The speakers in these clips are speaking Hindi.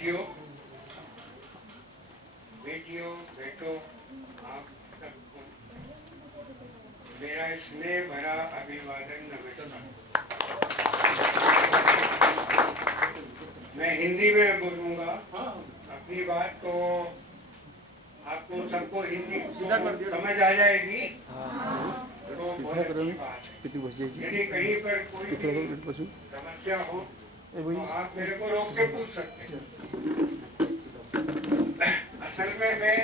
साथियों, बेटियों, बेटों, आप सबको मेरा स्नेह भरा अभिवादन, नमस्कार। मैं हिंदी में बोलूँगा अपनी बात, तो आपको सबको हिंदी समझ आ जाएगी, तो बहुत अच्छी बात है। यदि कहीं पर कोई भी समस्या हो तो आप मेरे को रोक के पूछ सकते हैं। असल में मैं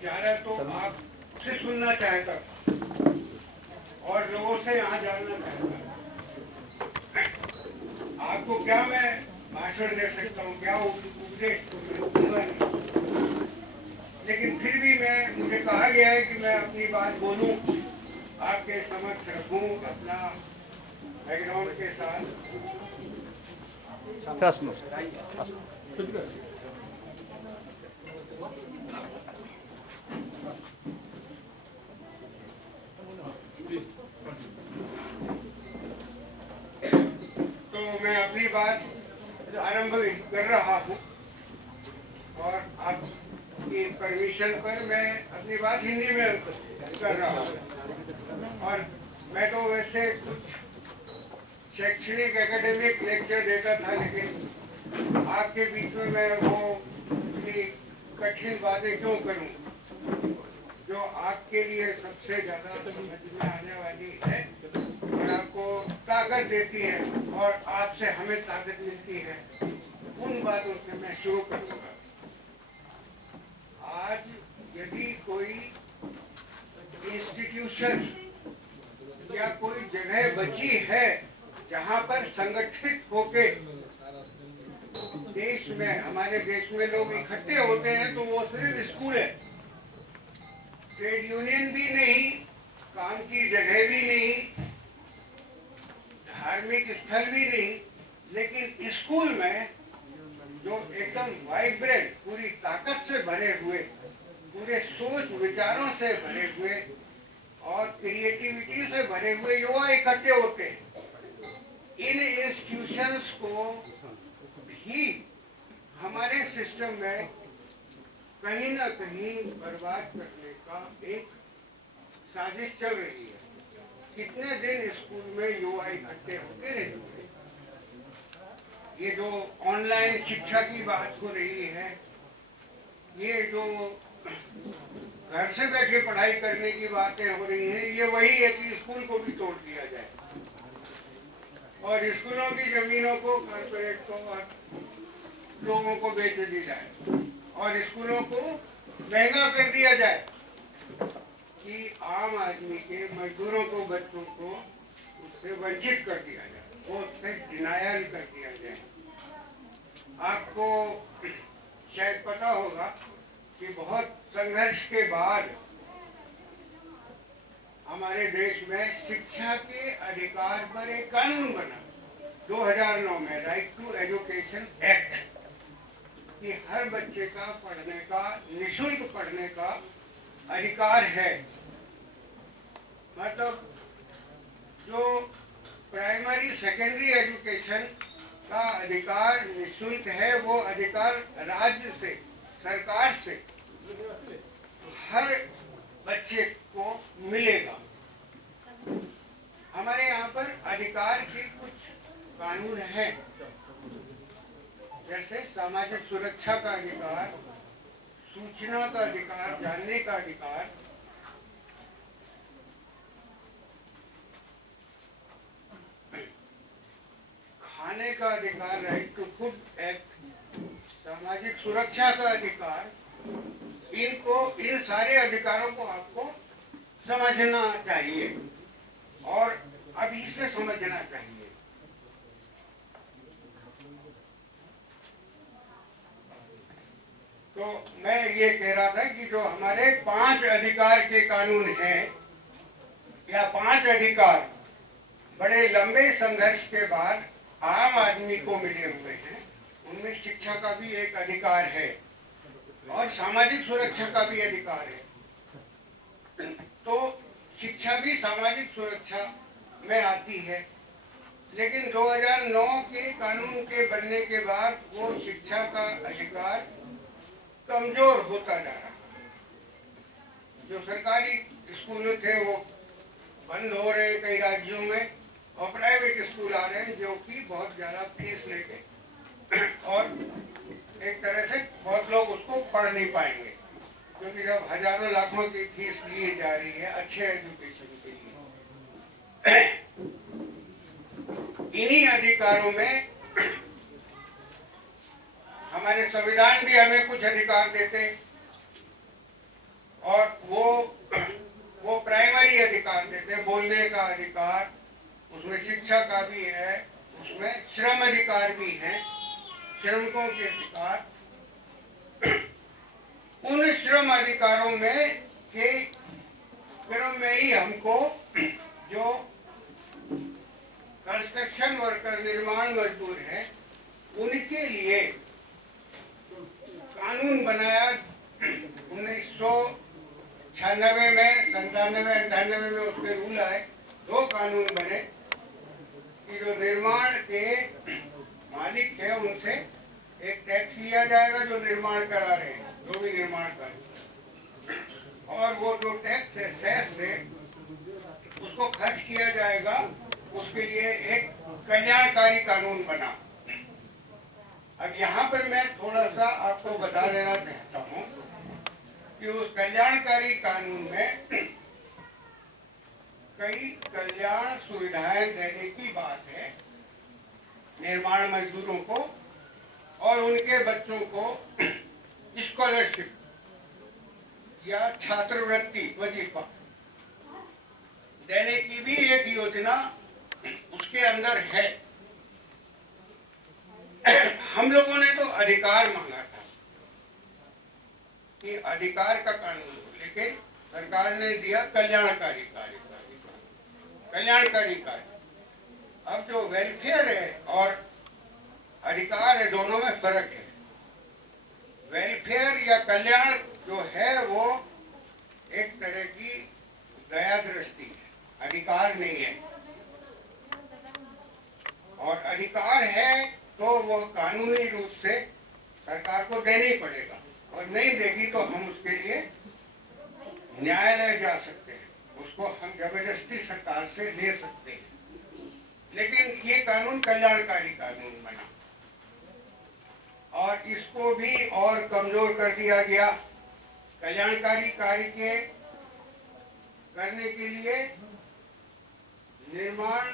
ज़्यादा तो आपसे सुनना चाहता था और लोगों से यहाँ जानना चाहता था। आपको क्या मैं भाषण दे सकता हूँ, क्या उपदेश दूंगा नहीं, लेकिन फिर भी मुझे कहा गया है कि मैं अपनी बात बोलूं, आपके समक्ष रखूं अपना बैकग्राउंड के साथ। तो मैं अपनी बात आरंभ कर रहा हूं और आपकी परमिशन पर मैं अपनी बात हिंदी में कर रहा हूं। और मैं तो वैसे कुछ शैक्षणिक एकेडमिक लेक्चर देता था, लेकिन आपके बीच में मैं वो इतनी कठिन बातें क्यों करूं जो आपके लिए सबसे ज़्यादा समझ में आने वाली है और आपको ताकत देती है और आपसे हमें ताकत मिलती है, उन बातों से मैं शुरू करूंगा। आज यदि कोई इंस्टीट्यूशन या कोई जगह बची है जहां पर संगठित होके देश में, हमारे देश में लोग इकट्ठे होते हैं, तो वो सिर्फ स्कूल है। ट्रेड यूनियन भी नहीं, काम की जगह भी नहीं, धार्मिक स्थल भी नहीं, लेकिन स्कूल में जो एकदम वाइब्रेंट, पूरी ताकत से भरे हुए, पूरे सोच विचारों से भरे हुए और क्रिएटिविटी से भरे हुए युवा इकट्ठे होते हैं, इन इंस्टीट्यूशंस को भी हमारे सिस्टम में कहीं ना कहीं बर्बाद करने का एक साजिश चल रही है। कितने दिन स्कूल में युवा इकट्ठे होते रहेंगे। ये जो ऑनलाइन शिक्षा की बात हो रही है, ये जो घर से बैठे पढ़ाई करने की बातें हो रही हैं, ये वही है कि स्कूल को भी तोड़ दिया जाए और स्कूलों की जमीनों को कॉर्पोरेट को और लोगों को बेच दी जाए और स्कूलों को महंगा कर दिया जाए कि आम आदमी के, मजदूरों को, बच्चों को उससे वंचित कर दिया जाए, वो उससे डिनायल कर दिया जाए। आपको शायद पता होगा कि बहुत संघर्ष के बाद हमारे देश में शिक्षा के अधिकार पर एक कानून बना 2009 में, राइट टू एजुकेशन एक्ट, कि हर बच्चे का पढ़ने का, निःशुल्क पढ़ने का अधिकार है। मतलब जो प्राइमरी सेकेंडरी एजुकेशन का अधिकार निःशुल्क है, वो अधिकार राज्य से, सरकार से हर बच्चे को मिलेगा। हमारे यहाँ पर अधिकार के कुछ कानून हैं, जैसे सामाजिक सुरक्षा का अधिकार, सूचना का अधिकार, जानने का अधिकार, खाने का अधिकार, राइट टू फूड एक्ट, सामाजिक सुरक्षा का अधिकार, इन सारे अधिकारों को आपको समझना चाहिए और अभी से समझना चाहिए। तो मैं ये कह रहा था कि जो हमारे 5 अधिकार के कानून हैं, या 5 अधिकार बड़े लंबे संघर्ष के बाद आम आदमी को मिले हुए हैं, उनमें शिक्षा का भी एक अधिकार है और सामाजिक सुरक्षा का भी अधिकार है। तो शिक्षा भी सामाजिक सुरक्षा में आती है। लेकिन 2009 के कानून के बनने के बाद वो शिक्षा का अधिकार कमजोर होता जा रहा। जो सरकारी स्कूल थे वो बंद हो रहे कई राज्यों में, और प्राइवेट स्कूल आ रहे हैं जो कि बहुत ज्यादा फीस लेके और एक तरह से बहुत लोग उसको पढ़ नहीं पाएंगे, क्योंकि जब हजारों लाखों की फीस ली जा रही है अच्छे एजुकेशन के लिए। इन्हीं अधिकारों में हमारे संविधान भी हमें कुछ अधिकार देते, और वो प्राइमरी अधिकार देते, बोलने का अधिकार, उसमें शिक्षा का भी है, उसमें श्रम अधिकार भी है, श्रमिकों के अधिकार। उन श्रम अधिकारों में के क्रम में ही हमको जो कंस्ट्रक्शन वर्कर, निर्माण मजदूर हैं, उनके लिए कानून बनाया 1996 में, 97, 98 में उसके रूल आए। 2 कानून बने कि जो निर्माण के मालिक है उनसे एक टैक्स लिया जाएगा जो निर्माण करा रहे हैं, जो भी निर्माण कर, और वो जो टैक्स है, सेस है, उसको खर्च किया जाएगा। उसके लिए एक कल्याणकारी कानून बना। अब यहाँ पर मैं थोड़ा सा आपको बता देना चाहता हूँ कि उस कल्याणकारी कानून में कई कल्याण सुविधाएं देने की बात है निर्माण मजदूरों को, और उनके बच्चों को स्कॉलरशिप या छात्रवृत्ति, वजीफा देने की भी एक योजना उसके अंदर है। हम लोगों ने तो अधिकार मांगा था कि अधिकार का कानून, लेकिन सरकार ने दिया कल्याणकारी कार्य। कल्याणकारी कार्य, अब जो वेलफेयर है और अधिकार है, दोनों में फर्क है। वेलफेयर या कल्याण जो है वो एक तरह की दया दृष्टि है, अधिकार नहीं है। और अधिकार है तो वो कानूनी रूप से सरकार को देना ही पड़ेगा, और नहीं देगी तो हम उसके लिए न्यायालय जा सकते हैं, उसको हम जबरदस्ती सरकार से ले सकते हैं। लेकिन ये कानून कल्याणकारी कानून बना और इसको भी और कमजोर कर दिया गया। कल्याणकारी कार्य के करने के लिए निर्माण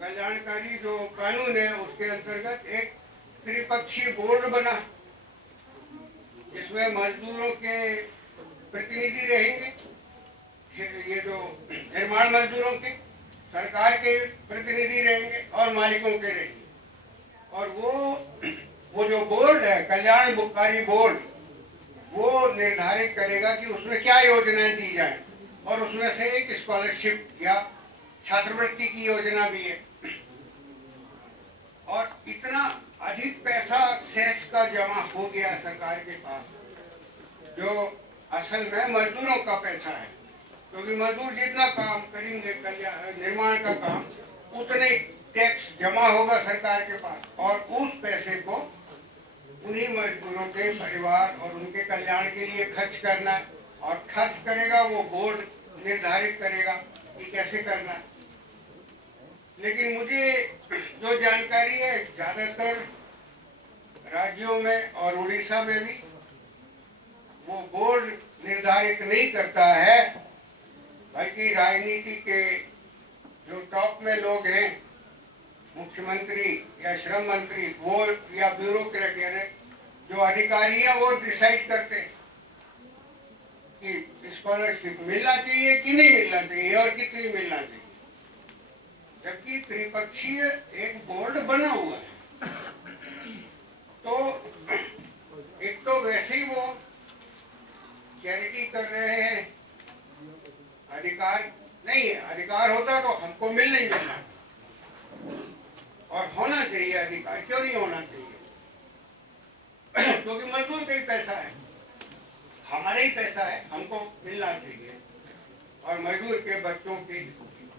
कल्याणकारी जो कानून है उसके अंतर्गत एक त्रिपक्षीय बोर्ड बना, जिसमें मजदूरों के प्रतिनिधि रहेंगे, ये जो निर्माण मजदूरों के, सरकार के प्रतिनिधि रहेंगे और मालिकों के रहेंगे। और वो जो बोर्ड है, कल्याणकारी बोर्ड, वो निर्धारित करेगा कि उसमें क्या योजनाएं दी जाए, और उसमें से एक स्कॉलरशिप या छात्रवृत्ति की योजना भी है। और इतना अधिक पैसा सेस का जमा हो गया सरकार के पास, जो असल में मजदूरों का पैसा है, क्योंकि मजदूर जितना काम करेंगे निर्माण का काम, उतने टैक्स जमा होगा सरकार के पास, और उस पैसे को उन्हीं मजदूरों के परिवार और उनके कल्याण के लिए खर्च करना है। और खर्च करेगा वो बोर्ड निर्धारित करेगा कि कैसे करना है। लेकिन मुझे जो जानकारी है, ज्यादातर राज्यों में और उड़ीसा में भी वो बोर्ड निर्धारित नहीं करता है, बल्कि राजनीति के जो टॉप में लोग हैं, मुख्यमंत्री या श्रम मंत्री, वो या ब्यूरोक्रेट यानी जो अधिकारी है, वो डिसाइड करते हैं कि स्कॉलरशिप मिलना चाहिए कि नहीं मिलना चाहिए और कितनी मिलना चाहिए। जबकि त्रिपक्षीय एक बोर्ड बना हुआ है, तो एक तो वैसे ही वो चैरिटी कर रहे हैं, अधिकार नहीं है। अधिकार होता तो हमको मिल नहीं मिलना, और होना चाहिए अधिकार। क्यों नहीं होना चाहिए? क्योंकि मजदूर का ही पैसा है, हमारा ही पैसा है, हमको मिलना चाहिए। और मजदूर के बच्चों की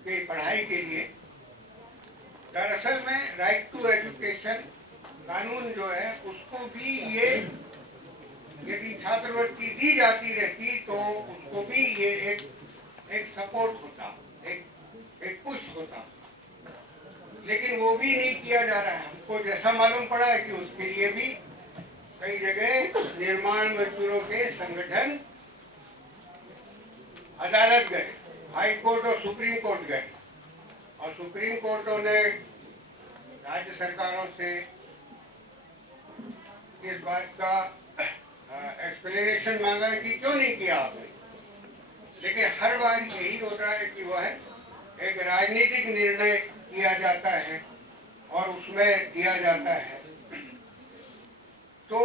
के पढ़ाई के लिए। दरअसल में राइट टू एजुकेशन कानून जो है उसको भी ये यदि छात्रवृत्ति दी जाती रहती तो उसको भी ये एक सपोर्ट होता, एक पुश होता, लेकिन वो भी नहीं किया जा रहा है। हमको जैसा मालूम पड़ा है कि उसके लिए भी कई जगह निर्माण मजदूरों के संगठन अदालत गए, हाई कोर्ट और सुप्रीम कोर्ट गए, और सुप्रीम कोर्टों ने राज्य सरकारों से इस बात का एक्सप्लेनेशन मांगा कि क्यों नहीं किया आपने, लेकिन हर बार यही होता है कि वह एक राजनीतिक निर्णय किया जाता है और उसमें दिया जाता है। तो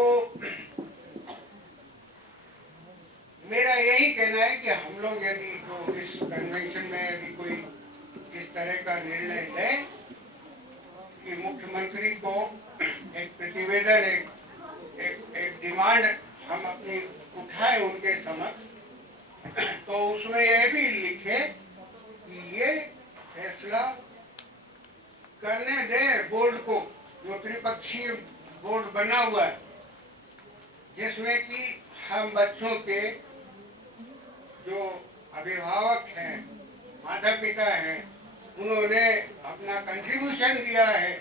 मेरा यही कहना है कि हम लोग यदि तो इस कन्वेंशन में यदि कोई इस तरह का निर्णय ले कि मुख्यमंत्री को एक प्रतिवेदन, एक डिमांड हम अपनी उठाएं उनके समक्ष, तो उसमें यह भी लिखे कि ये फैसला करने दें बोर्ड को, जो त्रिपक्षीय बोर्ड बना हुआ है, जिसमें कि हम बच्चों के जो अभिभावक हैं, माता पिता हैं, उन्होंने अपना कंट्रीब्यूशन दिया है,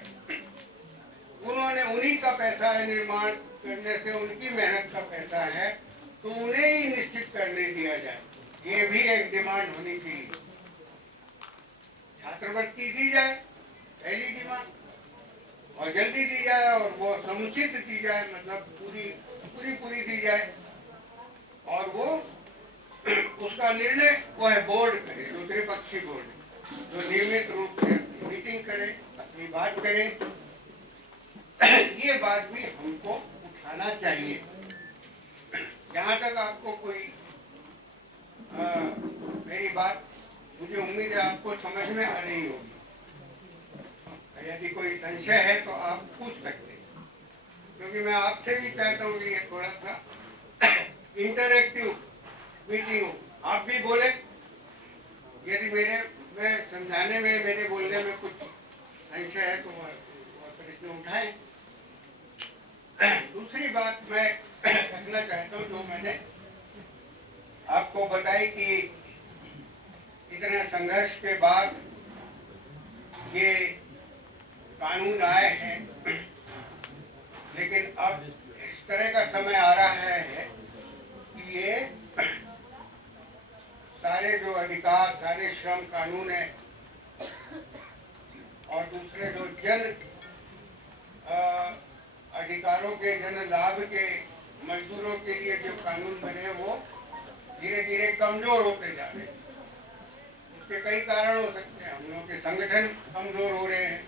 उन्होंने उन्हीं का पैसा है, निर्माण करने से उनकी मेहनत का पैसा है, तो उन्हें ही निश्चित करने दिया जाए। ये भी एक डिमांड होनी चाहिए। छात्रवृत्ति दी जाए, पहली डिमांड, और जल्दी दी जाए, और वो समुचित दी जाए, मतलब पूरी दी जाए, और वो उसका निर्णय वो है बोर्ड करे, जो त्रिपक्षीय बोर्ड, जो नियमित रूप से मीटिंग करे, अपनी बात करे। ये बात भी हमको उठाना चाहिए। जहाँ तक आपको कोई मेरी बात, मुझे उम्मीद है आपको समझ में आ रही होगी। यदि कोई संशय है तो आप पूछ सकते हैं, क्योंकि मैं आपसे भी चाहता हूँ कि ये थोड़ा सा इंटरैक्टिव मीटिंग हो। आप भी बोले, यदि मैं समझाने में, मेरे बोलने में कुछ संशय है तो प्रश्न उठाएं। दूसरी बात मैं कहना चाहता हूँ, जो मैंने आपको बताई कि इतने संघर्ष के बाद ये कानून आए हैं, लेकिन अब इस तरह का समय आ रहा है कि ये सारे जो अधिकार, सारे श्रम कानून है और दूसरे जो जन अधिकारों के, जन लाभ के, मजदूरों के लिए जो कानून बने वो धीरे धीरे कमजोर होते जा रहे हैं। उसके कई कारण हो सकते हैं। हम लोगों के संगठन कमजोर हो रहे हैं,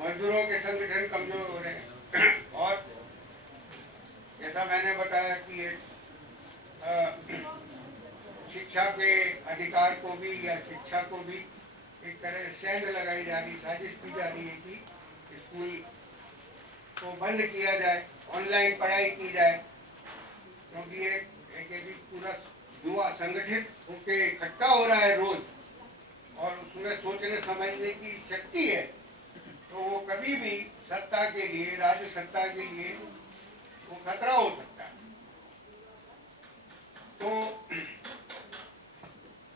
मजदूरों के संगठन कमजोर हो रहे हैं, और जैसा मैंने बताया कि शिक्षा के अधिकार को भी या शिक्षा को भी एक तरह सेंध लगाई जा रही, साजिश की जा रही है कि स्कूल को बंद किया जाए, ऑनलाइन पढ़ाई की जाए, क्योंकि एक पूरा युवा संगठित होकर इकट्ठा हो रहा है रोज, और उसमें सोचने समझने की शक्ति है, तो वो कभी भी सत्ता के लिए, राज्य सत्ता के लिए वो खतरा हो सकता है। तो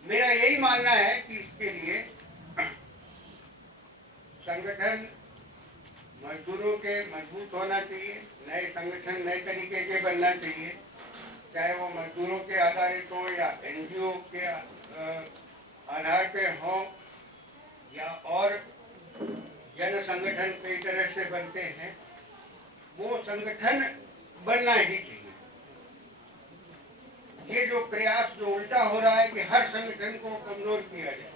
मेरा यही मानना है कि इसके लिए संगठन मजदूरों के मजबूत होना चाहिए, नए संगठन नए तरीके के बनना चाहिए, चाहे वो मजदूरों के आधारित हो या एनजीओ के आधार पे हो, या और जन संगठन कई तरह से बनते हैं, वो संगठन बनना ही चाहिए। ये जो प्रयास जो उल्टा हो रहा है कि हर संगठन को कमजोर किया जाए,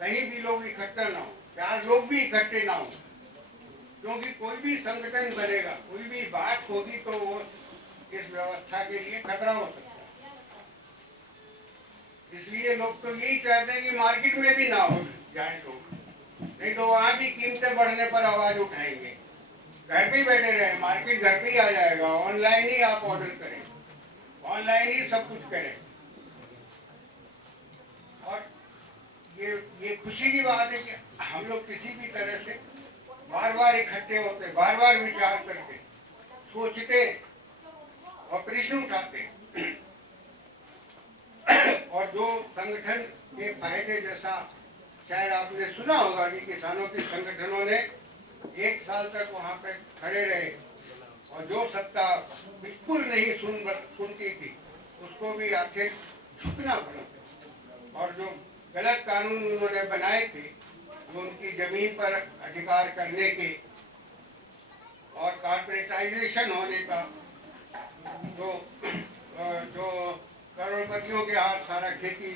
कहीं भी लोग इकट्ठा ना हो, 4 लोग भी इकट्ठे ना हो, क्योंकि कोई भी संगठन बनेगा, कोई भी बात होगी तो वो इस व्यवस्था के लिए खतरा हो सकता है। इसलिए लोग तो यही चाहते हैं कि मार्केट में भी ना हो जाए लोग, नहीं तो वहाँ भी कीमतें बढ़ने पर आवाज उठाएंगे। घर पे ही बैठे रहे, मार्केट घर पे ही आ जाएगा, ऑनलाइन ही आप ऑर्डर करें, ऑनलाइन ही सब कुछ करें। और ये खुशी की बात है कि हम लोग किसी भी तरह से बार बार इकट्ठे होते, बार बार विचार करते, सोचते और प्रश्न उठाते और जो संगठन के फायदे, जैसा शायद आपने सुना होगा कि किसानों के संगठनों ने 1 साल तक वहां पे खड़े रहे और जो सत्ता बिल्कुल नहीं सुनती थी उसको भी आखिर झुकना पड़ा। और जो गलत कानून उन्होंने बनाए थे, जो उनकी जमीन पर अधिकार करने के और कॉर्पोरेटाइजेशन होने का, जो करोड़पतियों के हाथ सारा खेती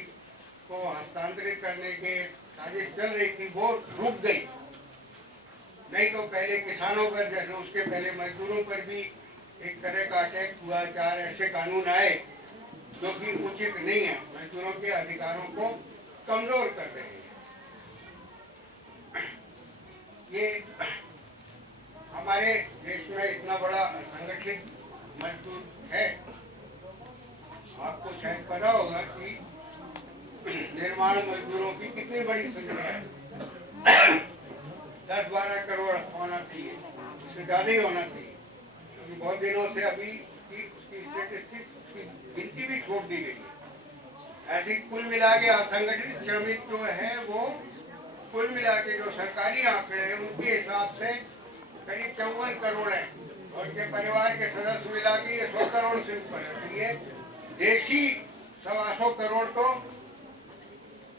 को हस्तांतरित करने के साजिश चल रही थी, वो रुक गई। नहीं तो पहले किसानों पर, जैसे उसके पहले मजदूरों पर भी एक तरह का अटैक हुआ। 4 ऐसे कानून आए जो कि उचित नहीं है, मजदूरों के अधिकारों को कमजोर कर रहे हैं। ये हमारे देश में इतना बड़ा संगठित मजदूर है। आपको शायद पता होगा कि निर्माण मजदूरों की कितनी बड़ी संख्या है। 10-12 करोड़ होना चाहिए, उससे ज़्यादा ही होना चाहिए, क्योंकि बहुत दिनों से अभी उसकी स्टेटिस्टिक्स, उसकी गिनती भी छोड़ दी गई है। ऐसी कुल मिला के असंगठित श्रमिक जो है, वो कुल मिला के जो सरकारी आंकड़े हैं उनके हिसाब से करीब 54 करोड़ है, और उनके परिवार के सदस्य मिला के 100 करोड़ से ऊपर है। ये देशी 125 करोड़ तो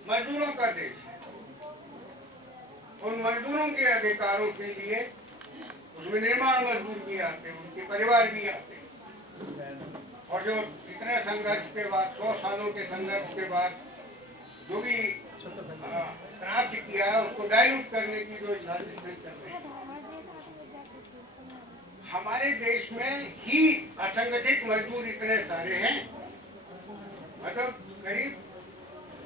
मजदूरों का देश है। उन मजदूरों के अधिकारों के लिए उसमें निर्माण मजदूर भी आते हैं, उनके परिवार भी आते हैं। और जो इतने संघर्ष के बाद, 100 सालों के संघर्ष के बाद जो भी प्राप्त किया है, उसको डायल्यूट करने की जो साजिशें चल रही है। हमारे देश में ही असंगठित मजदूर इतने सारे हैं, मतलब करीब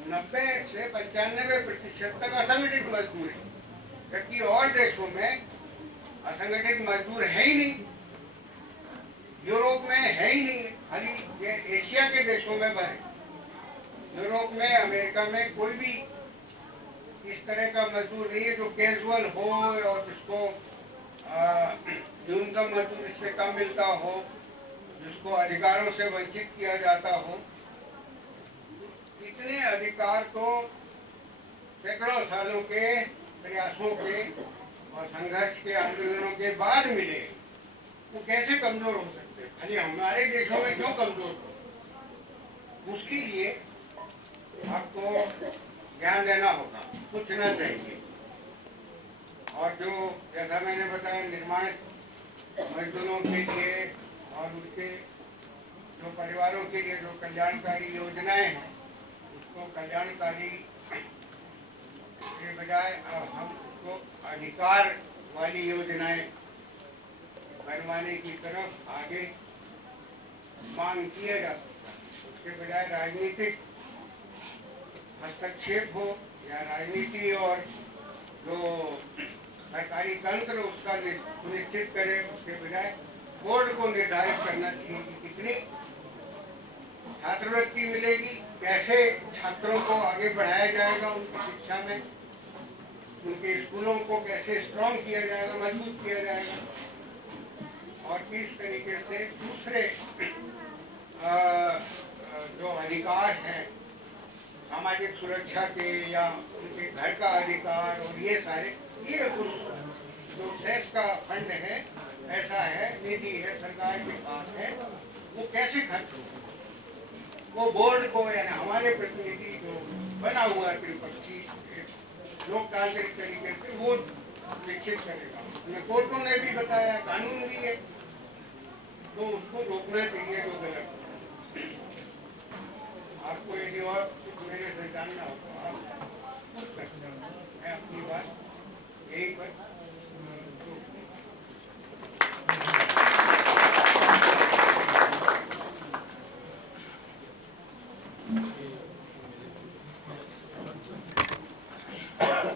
90 से 95% तक असंगठित मजदूर है, जबकि और देशों में असंगठित मजदूर है ही नहीं। यूरोप में है ही नहीं, खाली ये एशिया के देशों में बने। यूरोप में, अमेरिका में कोई भी इस तरह का मजदूर नहीं है जो कैजुअल हो और जिसको न्यूनतम मजदूर इससे कम मिलता हो, जिसको अधिकारों से वंचित किया जाता हो। इतने अधिकार तो सैकड़ों सालों के प्रयासों के और संघर्ष के, आंदोलनों के बाद मिले, वो कैसे कमजोर हो सकते? खाली हमारे देशों में क्यों कमजोर हो? उसके लिए आपको ध्यान देना होगा, सोचना चाहिए। और जो, जैसा मैंने बताया, निर्माण मजदूरों के लिए और उनके जो परिवारों के लिए जो कल्याणकारी योजनाएं हैं, उसको कल्याणकारी के बजाय हम उसको अधिकार वाली योजनाएं बनवाने की तरफ आगे मांग किया जा सकता है। उसके बजाय राजनीतिक हस्तक्षेप हो या राजनीति और जो सरकारी तंत्र उसका सुनिश्चित करे, उसके बजाय बोर्ड को निर्धारित करना चाहिए कि कितनी छात्रवृत्ति मिलेगी, कैसे छात्रों को आगे बढ़ाया जाएगा उनकी शिक्षा में, उनके स्कूलों को कैसे स्ट्रॉन्ग किया जाएगा, मजबूत किया जाएगा, और किस तरीके से दूसरे जो अधिकार हैं सामाजिक सुरक्षा के या उनके घर का अधिकार, और ये सारे, ये जो सेस का फंड है, ऐसा है, निधि है, सरकार के पास है, वो कैसे खर्च होगा, वो बोर्ड को, यानी हमारे प्रतिनिधि जो बना हुआ त्रिपक्षीय लोकतांत्रिक तरीके से, वो निश्चित करेगा। हमें कोर्टों ने भी बताया, कानून भी है, तो उसको रोकना चाहिए जो गलत। आपको यदि और कुछ मेरे से जानना हो तो आप पूछ सकते हैं। मैं अपनी बात यहीं पर